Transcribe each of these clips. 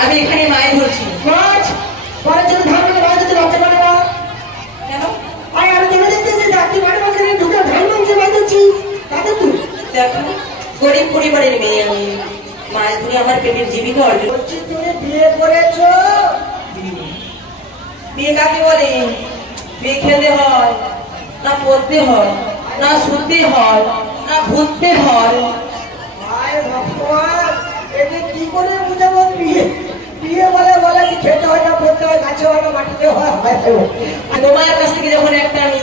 আমি এখানে মাছ ধরছি। মাছ পরের জন্য ধান মানে মাছ ধরতে লজ্জা করে না? কেন? আরে আরো জন্য দেখতেছি তুই বাড়ি মাঝখানে ঢুকে ধান মাংসে মাছ ধরছিস, তাতে তুই দেখো গরিব পরিবারের মেয়ে আমি, মাছ ধরে আমার পেটের জীবিকা অর্জন বলছি। তুমি বিয়ে করেছো? বিয়ে কাকে বলে? বিয়ে খেতে হয় না পড়তে হয় না শুনতে হয় না ঘুরতে হয়? আয় ভগবান, একে কি করে বুঝাবো? বিয়ে বিয়ে বলে বলে কি খেতে হয় না পড়তে হয়, গাছে হয় না মাটিতে হয়। তোমার কাছ থেকে যখন একটা আমি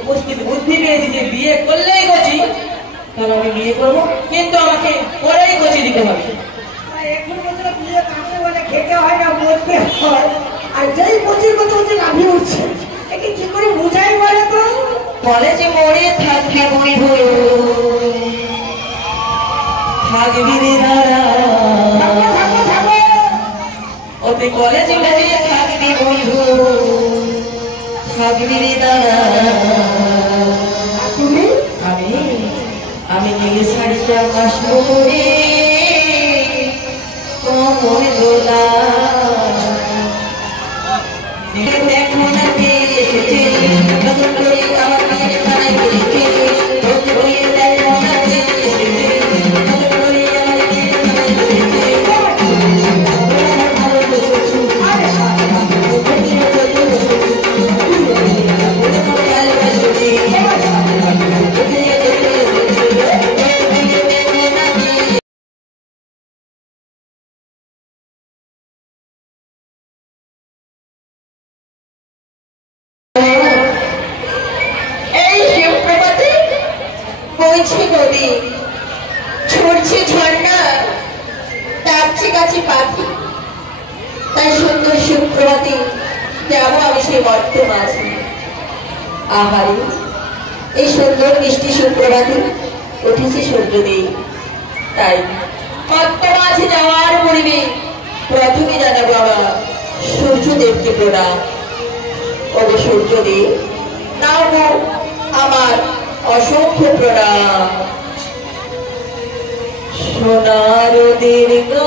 উপস্থিত বুদ্ধি পেয়েছি যে বিয়ে করলেই গছি, তাহলে আমি বিয়ে করবো, কিন্তু আমাকে পরেই গছি দিতে হবে। এখন বলছিল বিয়ে কাকে বলে, খেতে হয় না পড়তে হয়, আর যেই কচির কথা হচ্ছে লাভি উঠছে। একে কি করে বুঝাই বলে তো? বলে যে মরে থাকবি বন্ধু, থাকবি রে দাঁড়া। ওতে কলেজে মরে থাকবি বন্ধু, থাকবি রে দাঁড়া। তুমি আমি আমি নীল শাড়িটা আসবো রে কমর দোলা। দেখো না কে এসেছে, নতুন করে আমার মেয়ের খানায় বসেছে। নতুন করে দেখো না কে এসেছে, নতুন করে আমার মেয়ের খানায় বসেছে। বইছে নদী, ছড়ছে ঝর্ণা, ডাকছে গাছে পাখি, তাই সুন্দর সুপ্রভাতে যাবো আমি সেই মর্ত মাঝে। আহারে এই সুন্দর মিষ্টি সুপ্রভাতে উঠেছে সূর্যদেব, তাই মর্ত মাঝে যাওয়ার পূর্বে প্রথমে জানাবো আমার সূর্যদেবকে প্রণাম। ওরে সূর্যদেব, নাও গো আমার অসংখ্য প্রণাম। সোনার দীর্ঘা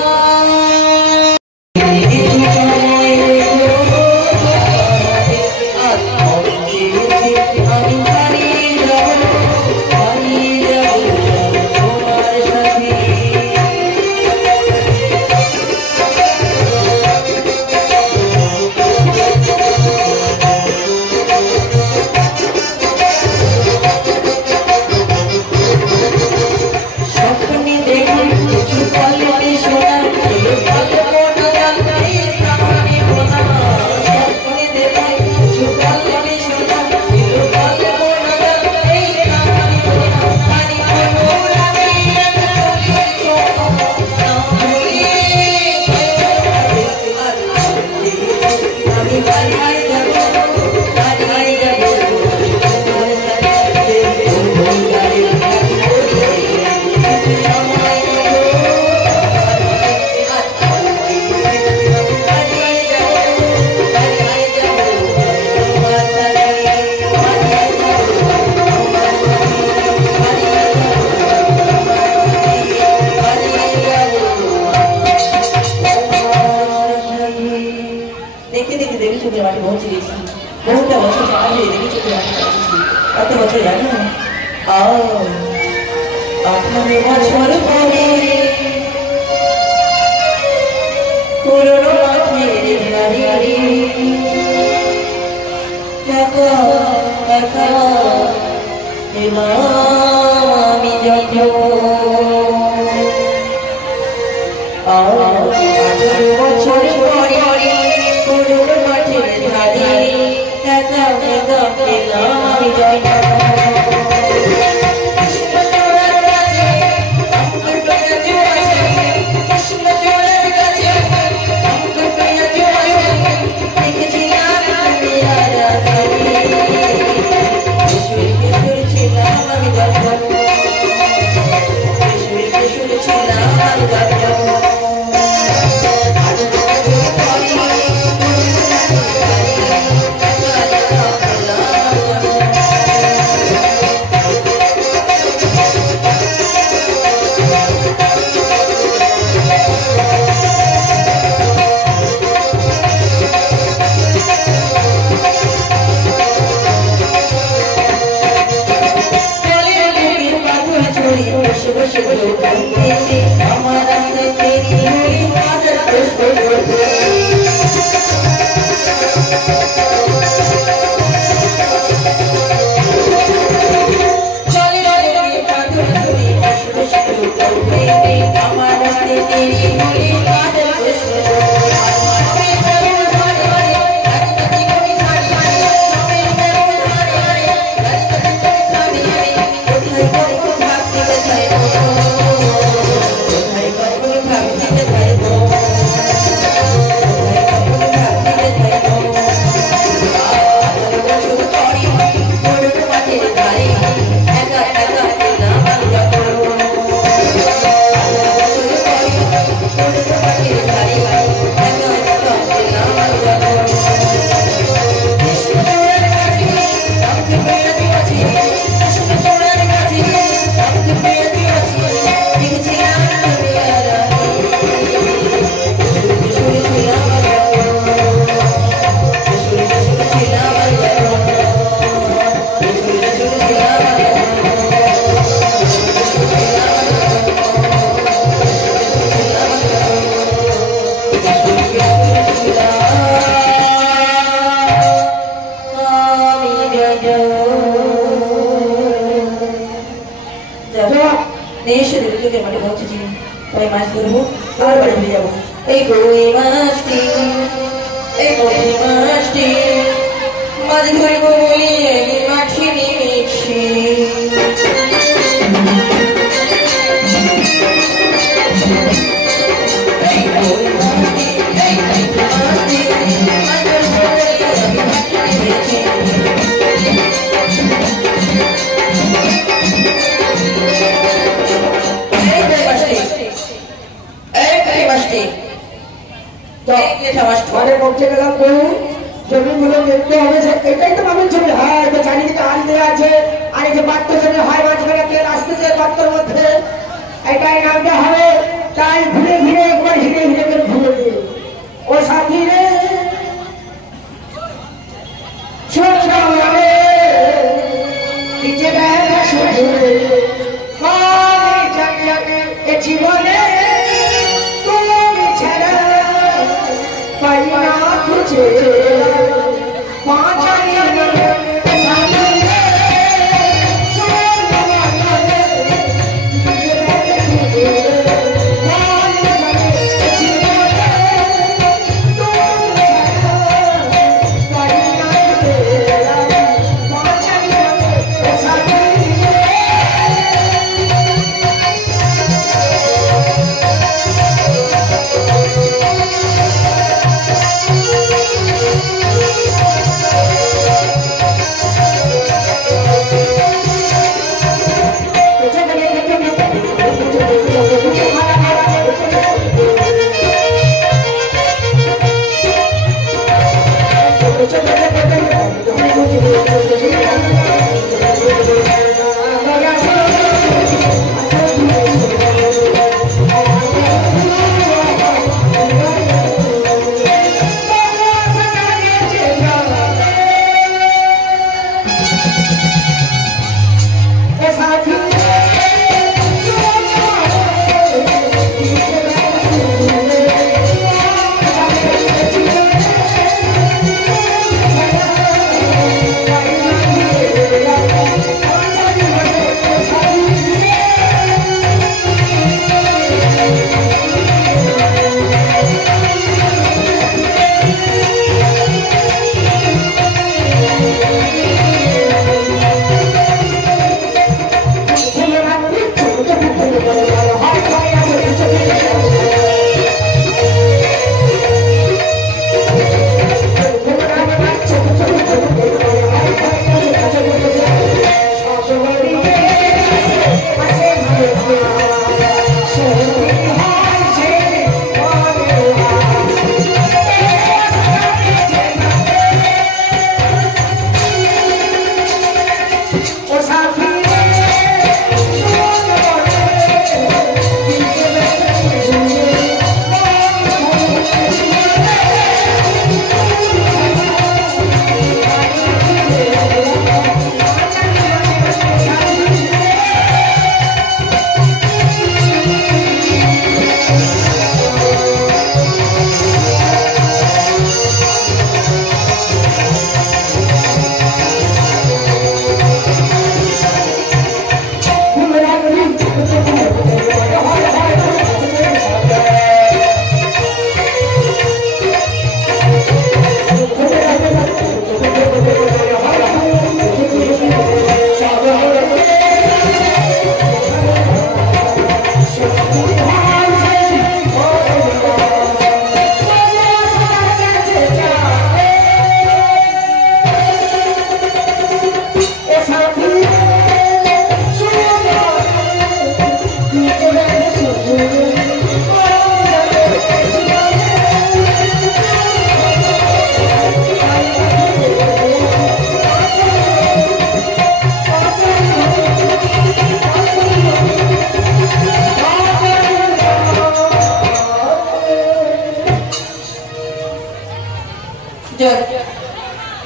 জয়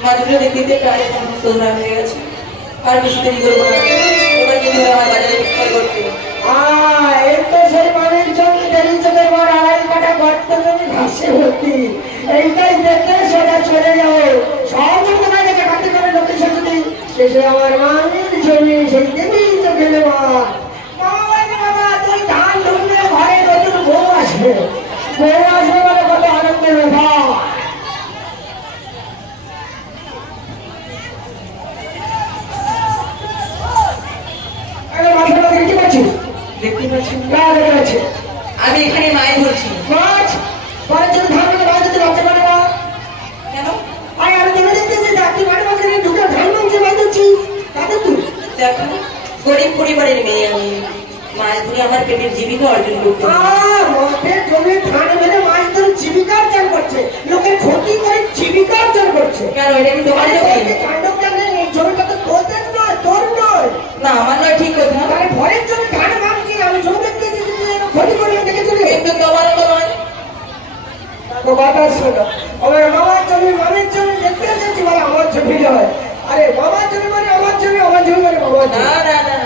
মাছগুলো দেখতে প্রায় সমস্ত ধরা হয়ে গেছে, আর বেশি দেরি করবো না, এবার কিন্তু আমার বাজারে বিক্রয় করতে হবে। এই তো সেই মানের জমি দেরি চোখের পর আড়াই কাটা গর্ত জমি ঘাসে ভর্তি, এইটাই দেখে সোজা চলে যাবো। সব তোমার কাছে কাটতে পারে লোকের সাথে শেষে আমার মানের জমি সেই দেবী চোখে নেওয়া। বাবা বলছে, বাবা তুই ধান ঢুকলে ঘরে নতুন বউ আসবে, বউ আসবে বলে কত আনন্দের ব্যাপার। দেখতে পাচ্ছি না দেখে আছে আমি এখানে মাছ ধরছি। মাছ পরে যদি ধান মানে মাছ ধরতে বাচ্চা মানে না কেন? আরে আমি জেনে দেখতেছি যে আপনি মানে মাঝখানে ঢুকে ধান মাংসে মাছ ধরছিস তাদের তুই দেখো গরিব পরিবারের মেয়ে আমি, মাছ ধরে আমার পেটের জীবিকা অর্জন করতে হবে। মঠের জমি ধান মেরে মাছ ধরে জীবিকা অর্জন করছে, লোকের ক্ষতি করে জীবিকা অর্জন করছে। কেন এটা কি তোমার জমি? কাণ্ডটা নেই, এই জমিটা তো তোদের নয়, তোর নয়। না আমার নয়, ঠিক কথা, আরে ঘরের জমি ধান ভাঙছি, আমি জমি দেখতেছি যে তুই এরকম ক্ষতি করে দেখে চলে কিন্তু তোমার তো নয়। কথা শোনো, আমার মামার জমি মামির জমি দেখতে এসেছি বলে আমার জমি নয়। আরে মামার জমি মানে আমার জমি, আমার জমি মানে মামার জমি। না না না,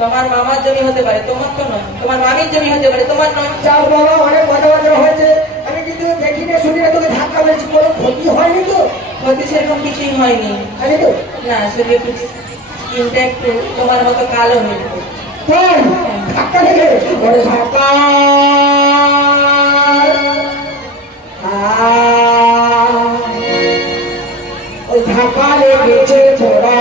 তোমার মামার জমি হতে পারে, তোমার তো নয়। তোমার মামির জমি হতে পারে, তোমার নয়। চাল বাবা অনেক কথাবার্তা হয়েছে, আমি কিন্তু দেখি না শুনি না, তোকে ধাক্কা মেরেছি, কোনো ক্ষতি হয়নি তো? ক্ষতি সেরকম কিছুই হয়নি। হয়নি তো? না শুধু একটু স্কিনটা একটু তোমার মতো কালো হয়ে গেছে। তোর ধাক্কা লেগে ওরে ধাক্কা ওই ধাক্কা লেগেছে তোরা,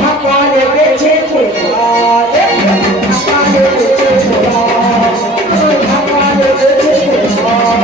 ধাক্কা লেগেছে তোরা, ধাক্কা লেগেছে তোরা, ধাক্কা লেগেছে তোরা।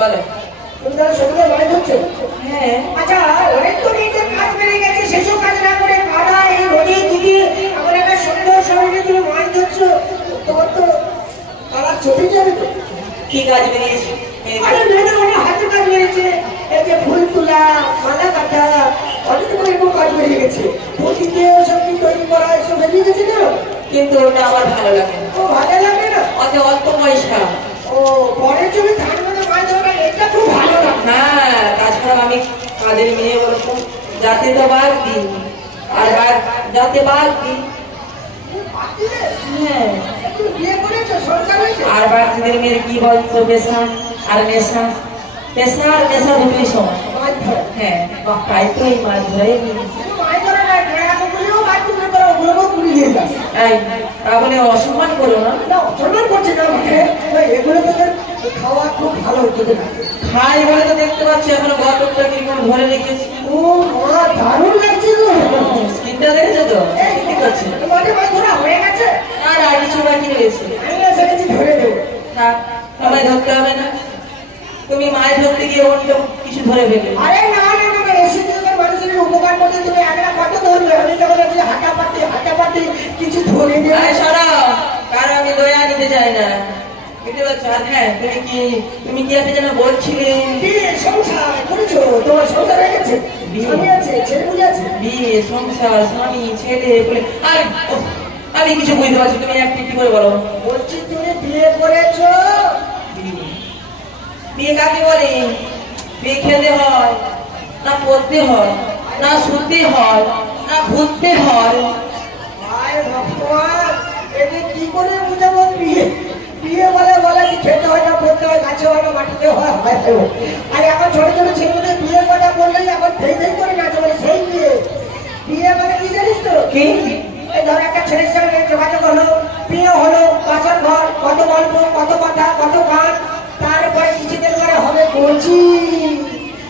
বলো। তোমরা সবাই বাড়ি হচ্ছে? হ্যাঁ আচ্ছা, অনেক তো নিজের কাজ বেড়ে গেছে, সেসব কাজ না করে কাদা এই রোদে দিদি আমার একটা সুন্দর শরীরে তুমি মাছ ধরছো, তোমার তো কালার ছবি যাবে তো। কি কাজ বেরিয়েছে? আরে মেয়েদের অনেক হাতের কাজ বেড়েছে, এই যে ফুল তোলা, মালা কাটা, অনেক তো এরকম কাজ বেরিয়ে গেছে। প্রতিতে সব কি তৈরি করা এসব বেরিয়ে গেছে না? কিন্তু ওটা আমার ভালো লাগে না, ও ভালো লাগে না? অত অল্প পয়সা। ও পরের জমি ধান মানে মাছ ধরা, এটা খুব ভালো লাগে। হ্যাঁ তাছাড়া আমি কাজের মেয়ে বলতো, যাতে তো বাদ দিই আর যাতে বাদ দিই। হ্যাঁ তুমি বিয়ে করেছো, সংসার হয়েছে? আর বাকিদের মেয়ের কি বলতো, পেশা আর নেশা, পেশা আর নেশা দুটোই সমান। মাছ ধরা। হ্যাঁ তাই তো এই মাছ ধরাই মাছ ধরা না, গ্রামগুলিও মাছ ধরে ধরো, ওগুলোকেও পুড়িয়ে দিয়ে যাস। এই তাহলে অসম্মান করো না। না, অসম্মান করছে না আমাকে, এগুলো তোদের খাওয়া খুব ভালো হচ্ছে না। খাই বলে তো দেখতে পাচ্ছি, এখনো গতটা কিরকম ধরে রেখেছি। ও মা, দারুণ লাগছে তো। স্কিনটা দেখেছো তো? কি করছে? তোমাদের মাছ ধরা হয়ে গেছে? আর আর কিছু বাকি রয়েছে। আমি এসে গেছি, ধরে দেবো। না আমায় ধরতে হবে না, তুমি মাছ ধরতে গিয়ে অন্য কিছু ধরে ফেলে। আরে না না না না, এসে যখন মানুষের উপকার করতে তুমি একটা কত ধরবে, আমি যখন আছি হাঁটাপাটি কিছু ধরে দেবে। আরে সরাও, কারণ আমি দয়া নিতে চাই না, বুঝতে পারছো? আর হ্যাঁ তুমি কি একটা যেন বলছিলে, বিয়ে সংসার করেছো, তোমার সংসার হয়ে গেছে, স্বামী আছে, ছেলেপুলে আছে? বিয়ে সংসার স্বামী ছেলে বলে আরে উফ, আমি কিছু বুঝতে পারছি, তুমি একটু একটু করে বলো। বলছি তুমি বিয়ে করেছো? বিয়ে কাকে বলে? বিয়ে খেতে হয় না, পড়তে হয় না, শুনতে হয় না, ঘুরতে হয়? আয় ভগবান, একে কি করে বুঝাবো? বিয়ে বিয়ে বলে বলে কি খেতে হয় না, পড়তে হয়, গাছে হয় না, মাটিতে হয়, আর এখন ছোট ছোট ছেলেমেয়েদের বিয়ের কথা বললেই এখন ধেই ধেই করে নাচে, বলে সেই বিয়ে। বিয়ে মানে কি জানিস তো? কি? এই ধর একটা ছেলের সঙ্গে যোগাযোগ হলো, বিয়ে হলো, বাসন ঘর, কত গল্প, কত কথা, কত গান, তারপরে কিছুদিন পরে হবে কচি।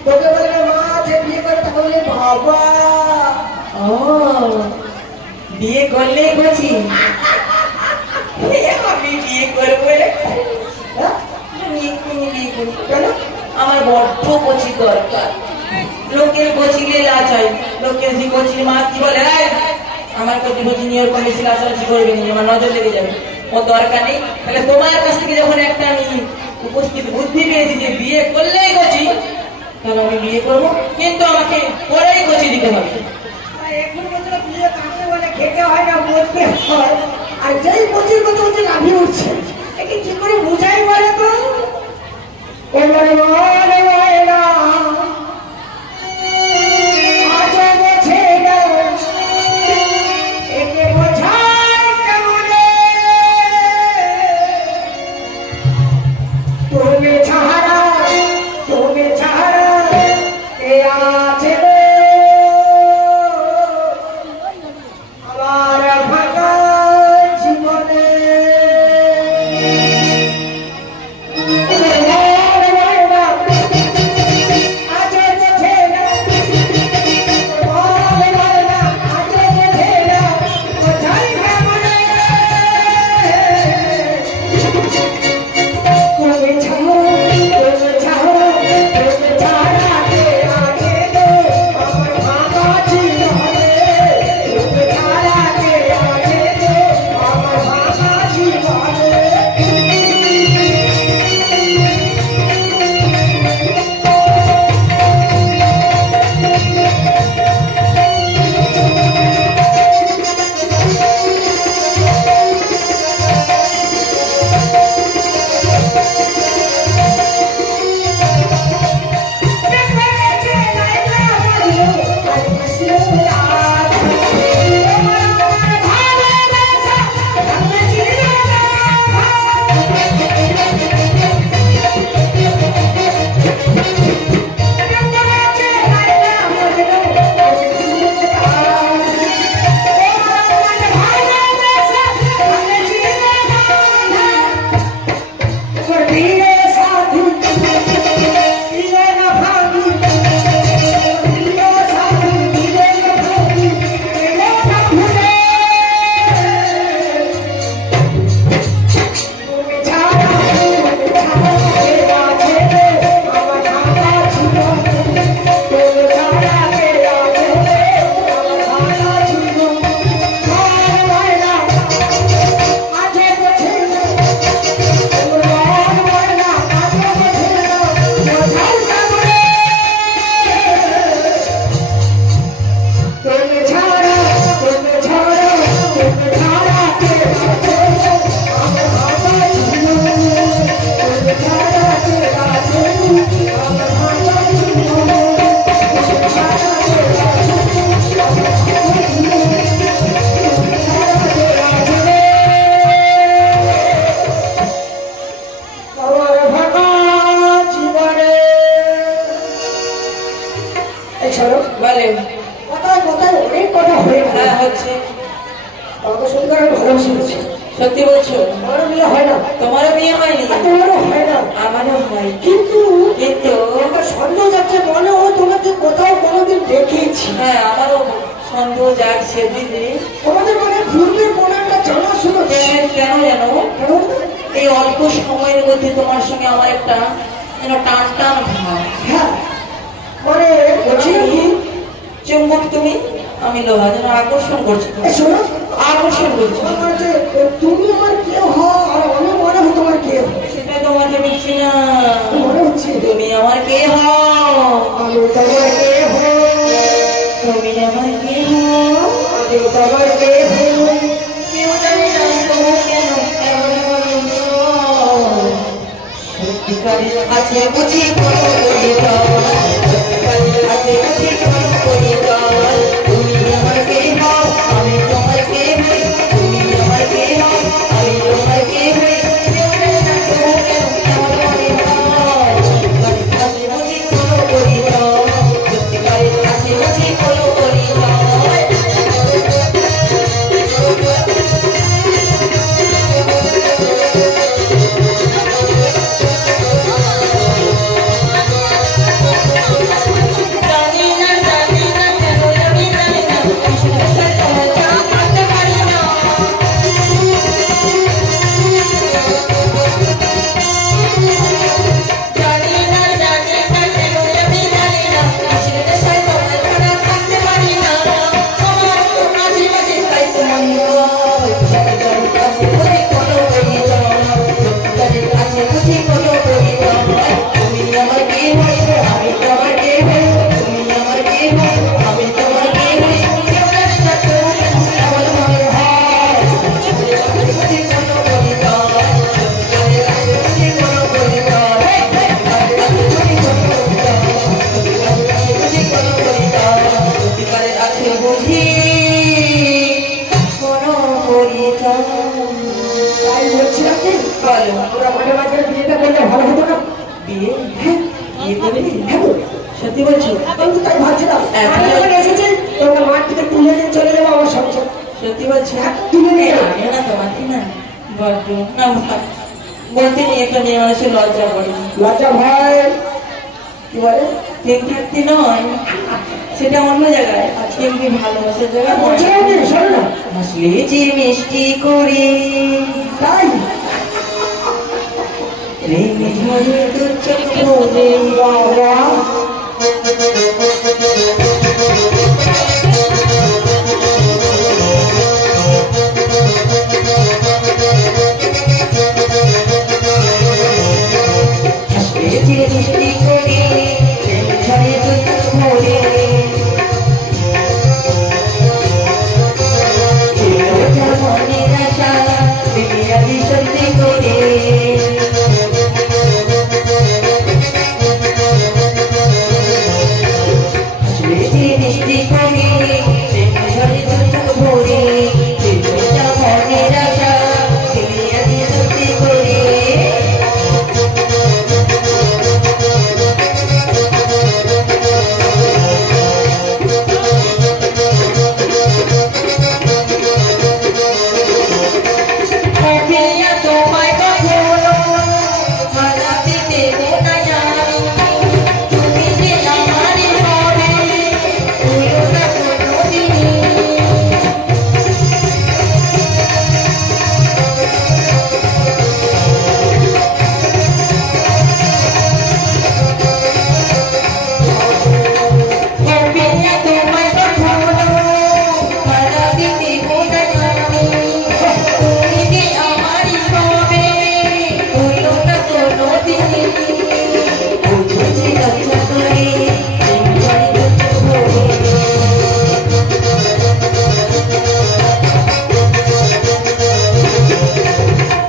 তোকে বলবে মা যে বিয়ে করে, তাকে বলে বাবা। ও বিয়ে করলেই বলছি আমি বিয়ে করবো হ্যাঁ? বিয়ে করবো কেন? আমার বড্ড কচি দরকার। লোকের কচি গিয়ে লাচ হয়, লোকের যে কচির মা কি বলে আমার কচি কচি নিয়ে ওরকম বেশি লাচালাচি করবে না, আমার নজর লেগে যাবে, ও দরকার নেই। তাহলে তোমার কাছ থেকে যখন একটা আমি উপস্থিত বুদ্ধি পেয়েছি যে বিয়ে করলেই কচি, তাহলে আমি বিয়ে করবো, কিন্তু আমাকে পরেই কচি দিতে হবে। এখন বছর বিয়ে কাকে বলে খেতে হয় না বলতে হয়, আর যেই কচির কথা হচ্ছে লাভি উঠছে, একে কি করে বুঝাই বলে তো? ও বলে বলে বলে না, আজ বোঝে না, একে বোঝায় কেমনে? তুমি ছাড়া কে আছে রে? আমার ভাঙা জীবনে বলেন কথায় কথায় অনেক কথা হয়ে গেল। হ্যাঁ হচ্ছে, তবে সত্যি আমি ভালোবেসে গেছি। সত্যি বলছো? আমারও বিয়ে হয় না, তোমারও বিয়ে হয়নি? আর তোমারও হয় না, আমারও হয়, কিন্তু কিন্তু আমার সন্দেহ যাচ্ছে, মনে হয় তোমাকে কোথাও কোনোদিন দেখেছি। হ্যাঁ আমারও সন্দেহ জাগছে দিদি। তোমাদের মানে পূর্বের কোনো একটা জানাশোনা কেন জানো? কেমন? এই অল্প সময়ের মধ্যে তোমার সঙ্গে আমার একটা যেন টান টান ভাব। হ্যাঁ, মানে বলছি কি, চুম্বক তুমি, আমি লোহা, যেন আকর্ষণ করছি, এই শোনো, আকর্ষণ করছি। আমার যে তুমি আমার কেউ হও আর আমি মনে হয় তোমার কেউ, সেটা তোমাকে বুঝছি না। মনে হচ্ছে তুমি আমার কে হও? আমি তোমার কে হও, তুমি আমার কে হও? আমি তোমার কে হও। কেউ জানে না তোমার কেন এমন বলো। সত্যিকারে আছে বুঝি কোনো পরিচয়, সত্যিকারে আছে বুঝি কোনো পরিচয়। তুমি আমার কে হও? আমি তোমার কে হই? তুমি আমার কে হও? আমি তোমার কে হই? কেউ জানে না তোমার কেন এমন মনে হয়। সত্যিকারে আছে বুঝি কোনো পরিচয়, সত্যিকারে আছে বুঝি কোনো পরিচয়। বিয়ে বিয়ে করবি? হ্যাঁ গো, সত্যি বলছো? আমি তো তাই ভাবছিলাম এখন- আমি যখন এসেছি তোমার মাঠ থেকে তুলে নিয়ে চলে যাবো আমার সংসার। সত্যি বলছো? হ্যাঁ, তুলে নিয়ে যাবো। আমিও না তোমাকে না বড্ড না বলতে নেই, একটা মেয়ে মানুষের লজ্জা করে। লজ্জা ভাই কি বলে প্রেম থাকতে নয়, সেটা অন্য জায়গায়। আজকে এমনি ভালোবাসার জায়গা বলছে আমি শোনো না আসলে যে মিষ্টি করে তাই প্রেম ঝরে দু চোখ ভরে। বাবা আসলে যে মিষ্টি করে প্রেম ঝরে দু চোখ ভরে। ছিল যা মনের আশা দুনিয়াবি সত্যি করে। আসলে যে মিষ্টি করে প্রেম ঝরে দু চোখ ভরে। ছিল যা মনের আশা দুনিয়াবি সত্যি করে। তোমায় কখনো হারাতে দেব না জানি, তুমি যে আমারই হবে ভুলো না কোনোদিনই। তোমায় কখনো হারাতে দেব না জানি, তুমি যে আমারই হবে ভুলো না কোনোদিনই। বুঝেছি লজ্জা করে প্রেম করে দু চোখ ভরে।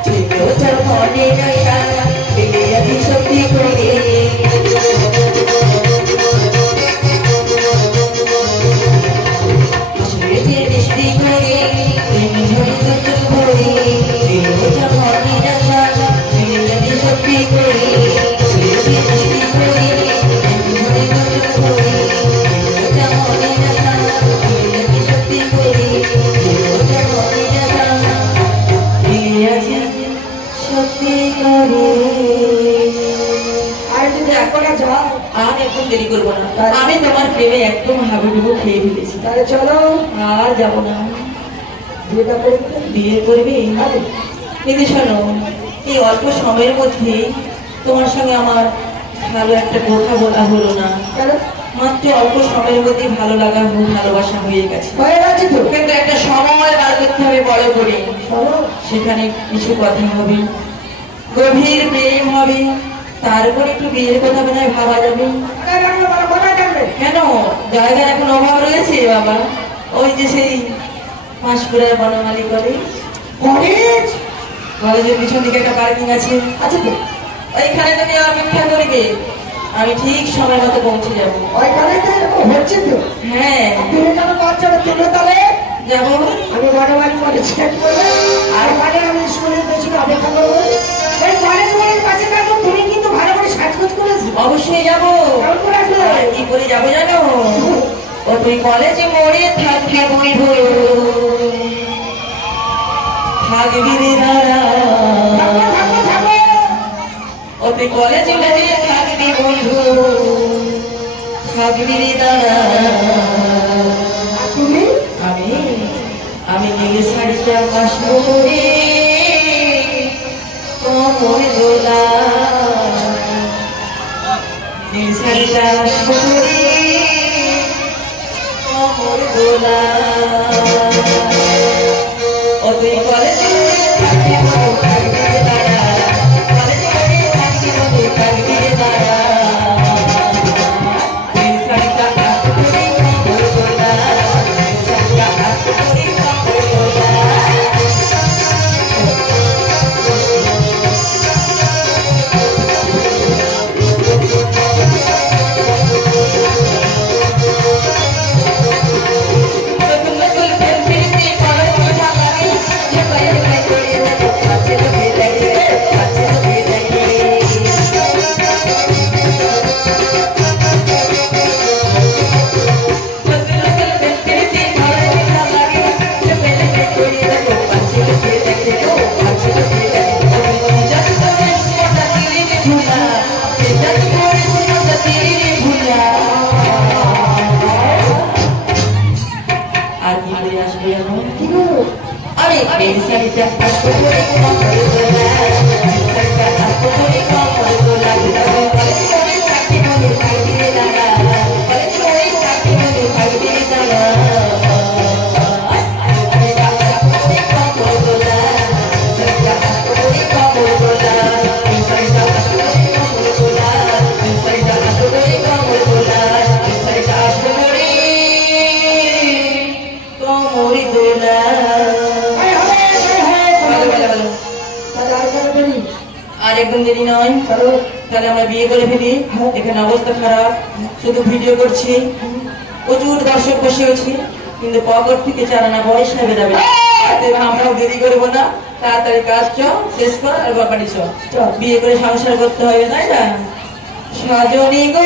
ছিল যার মনের আশা পেলে আছি সত্যি করে। আসলে যে মিষ্টি করে প্রেম ঝরে দু চোখ ভরে। ছিল যার মনের আশা পেলে আছি সত্যি করে। আসলে যে মিষ্টি করে প্রেম ঝরে দু চোখ ভরে। ছিল যার মনের আশা পেলে আছি সত্যি করে। ছিল যার মনের আশা পেলে আছি সত্যি করে। আর যদি এখন আর যাও আর একদম দেরি করবো না, আমি তোমার প্রেমে একদম হাবুডুবু খেয়ে ফেলেছি। তাহলে চলো আর যাবো না। বিয়েটা করে দিতে। বিয়ে করবি? আরে, কিন্তু শোনো, এই অল্প সময়ের মধ্যে তোমার সঙ্গে আমার ভালো একটা কথা বলা হলো না। কেন মাত্র অল্প সময়ের মধ্যে ভালো লাগা ভালোবাসা হয়ে গেছে। হয়ে গেছে তো কিন্তু একটা সময় বার করতে হবে বড় করে, চলো সেখানে কিছু কথা হবে, গভীর প্রেম হবে, তারপর একটু বিয়ের কথা মনে হয় ভাবা যাবে। আরে রাখলো বলো কোথায় থাকবে কেন জায়গার এখন অভাব রয়েছে বাবা? ওই যে সেই পাঁশকুড়ার বনমালী কলেজ, কলেজ কলেজের পিছন দিকে একটা পার্কিং আছে, আছে তো ওইখানে তুমি অপেক্ষা করবে, আমি ঠিক সময় মতো পৌঁছে যাব। ওই কলেজে এরকম হচ্ছে তো হ্যাঁ তুমি কেন পাচ্ছ না তুমি তাহলে যাবো। আমি বড়বাড়ি কলেজ শেষ করবো আর মানে আমি স্কুলের পেছনে অপেক্ষা করবো এই কলেজ বাড়ির পাশে থাকবো তুমি কিন্তু ভালো করে সাজগোজ করেছো অবশ্যই যাবো। কেমন করে আসবে আর কি করে যাবো জানো? ও তুই কলেজে মোড়ে থাকবি বন্ধু, থাকবি রে দাঁড়া। থাকবো থাকবো থাকবো ও তুই কলেজে মোড়ে থাকবি বন্ধু, থাকবি রে দাঁড়া। আর তুমি আমি আমি নীল শাড়িটা কাশবো রে কোমর দোলা, নীল শাড়িটা কাশবো রে কোমর দোলা। ও তুই কলেজে থাকবি বন্ধু, থাকবি রে দাঁড়া, কলেজে থাকবি বন্ধু, থাকবি রে দাঁড়া। নীল শাড়িটা কাশবো রে কোমর দোলা, নীল শাড়িটা কাশবো রে কোমর দোলা। আসবে জানো? কি গো? আমি এই শাড়িটা আসবো করে কমরে তোলা, শাড়িটা আসবো করে কমরে তোলা, কলেজ করে চাকরি করে খাইতে দাঁড়া, কলেজ করে চাকরি করে খাইতে দাঁড়া। শাড়িটা আসবো করে কমরে তোলা, শাড়িটা আসবো করে কমরে তোলা, শাড়িটা আসবো করে কমরে তোলা, শাড়িটা আসবো করে কমরে তোলা, শাড়িটা আসবো করে কমরে তোলা। আর একদম দেরি নয়, তাহলে আমরা বিয়ে করে ফেলি। এখানে অবস্থা খারাপ, শুধু ভিডিও করছি, প্রচুর দর্শক বসে গেছি, কিন্তু পকেট থেকে চারানা পয়সা বেরাবে না। এবার আমরাও দেরি করবো না, তাড়াতাড়ি কাজ শেষ কর আর বাড়ি বিয়ে করে সংসার করতে হবে, তাই না? সাজনী গো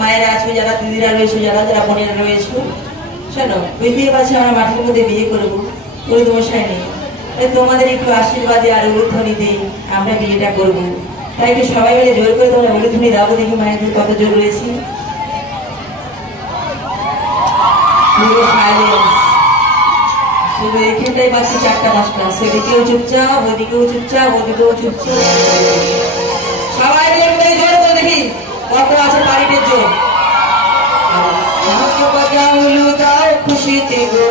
মায়েরা আছো, যারা দিদিরা রয়েছে, যারা বোনেরা রয়েছে, শোনো, বুঝতেই পারছি আমরা মাঠের মধ্যে বিয়ে করবো, কোনো দোষাই নেই। তাই তোমাদের একটু আশীর্বাদে আর উলুধ্বনি দিয়ে আমরা বিয়েটা করবো। তাই একটু সবাই মিলে জোর করে তোমরা উলুধ্বনি দাও, দেখি মায়েদের কত জোর রয়েছে। শুধু এইখানটাই পাচ্ছি 4টা-5টা, সেদিকেও চুপচাপ, ওদিকেও চুপচাপ, ওদিকেও চুপচাপ। সবাই মিলে জোর করে দেখি কত আছে বাড়িতে জোর। খুশিতে গো